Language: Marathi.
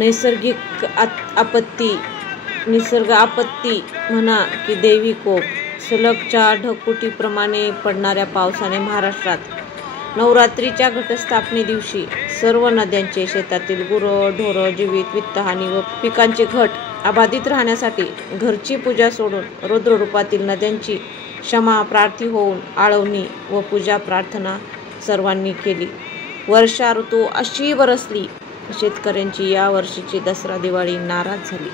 नैसर्गिक आपत्ती, निसर्ग आपत्ती म्हणा की दैवी कोप, सलगच्या ढगफुटीप्रमाणे पडणाऱ्या पावसाने महाराष्ट्रात नवरात्रीच्या घटस्थापने दिवशी सर्व नद्यांचे, शेतातील गुरं-ढोरं, जीवित वित्तहानी व पिकांचे घट अबाधित राहण्यासाठी घरची पूजा सोडून रौद्ररूपातील नद्यांची क्षमा प्रार्थी होऊन आळवणी व पूजा प्रार्थना सर्वांनी केली. वर्षा ऋतू अशी बरसली. शेतकऱ्यांची या वर्षीची दसरा दिवाळी नाराज झाली.